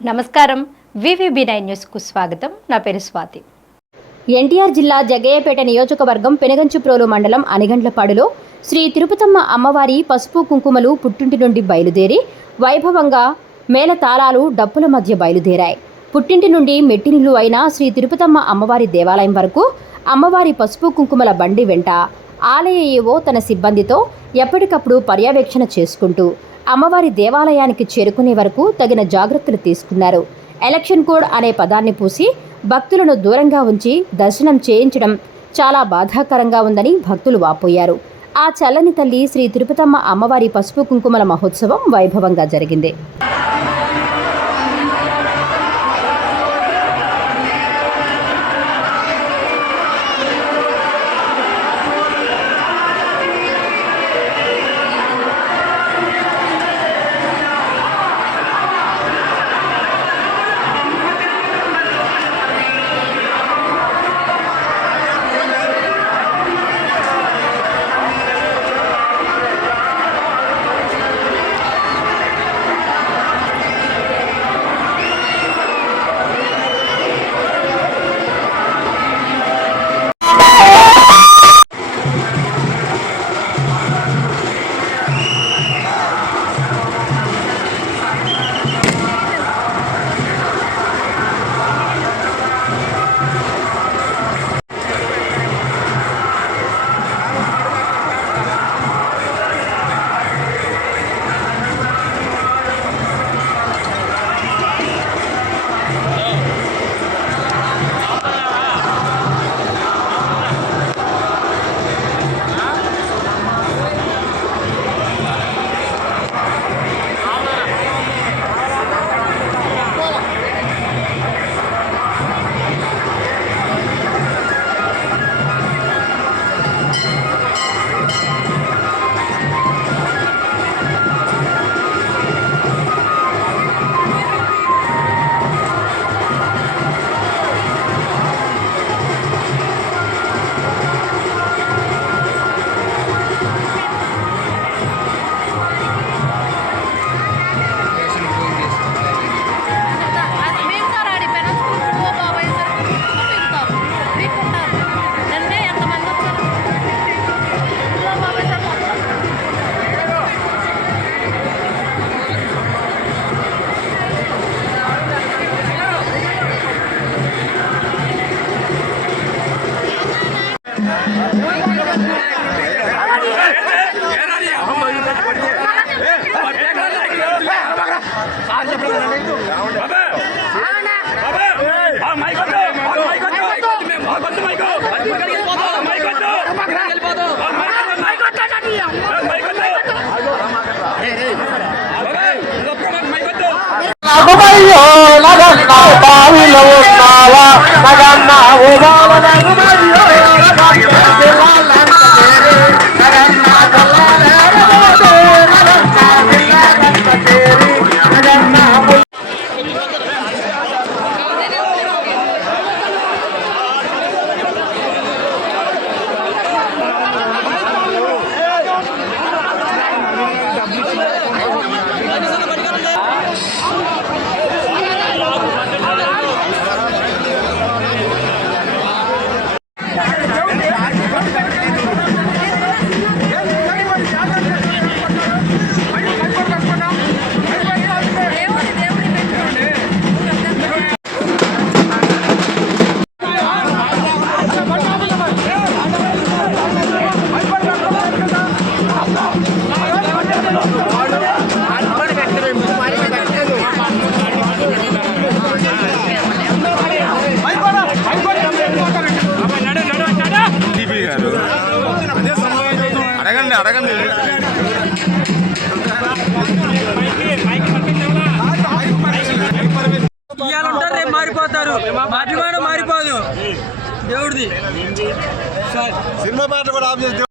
నమస్కారం. VVB nine న్యూస్కు స్వాగతం. నా పేరు స్వాతి. ఎన్టీఆర్ జిల్లా జగయ్యపేట నియోజకవర్గం పెనగంచుప్రోలు మండలం అనిగండ్లపాడులో శ్రీ తిరుపతమ్మ అమ్మవారి పసుపు కుంకుమలు పుట్టింటి నుండి బయలుదేరి వైభవంగా మేళతాళాలు డప్పుల మధ్య బయలుదేరాయి. పుట్టింటి నుండి మెట్టినిల్లు అయిన శ్రీ తిరుపతమ్మ అమ్మవారి దేవాలయం వరకు అమ్మవారి పసుపు కుంకుమల బండి వెంట ఆలయ ఏవో తన సిబ్బందితో ఎప్పటికప్పుడు పర్యవేక్షణ చేసుకుంటూ అమ్మవారి దేవాలయానికి చేరుకునే వరకు తగిన జాగ్రత్తలు తీసుకున్నారు. ఎలక్షన్ కోడ్ అనే పదాన్ని పూసి భక్తులను దూరంగా ఉంచి దర్శనం చేయించడం చాలా బాధాకరంగా ఉందని భక్తులు వాపోయారు. ఆ చల్లని తల్లి శ్రీ తిరుపతమ్మ అమ్మవారి పసుపు కుంకుమల మహోత్సవం వైభవంగా జరిగింది. నగుమయ్యో నగన్న బావిలో ఉన్నావా నగన్న ఓ గారు అడగండి అడగండి. ఇవాళ ఉంటారు రేపు మారిపోతారు. మారిపోదు. దేవుడిది. సినిమా పాటలు కూడా ఆఫ్ చేసి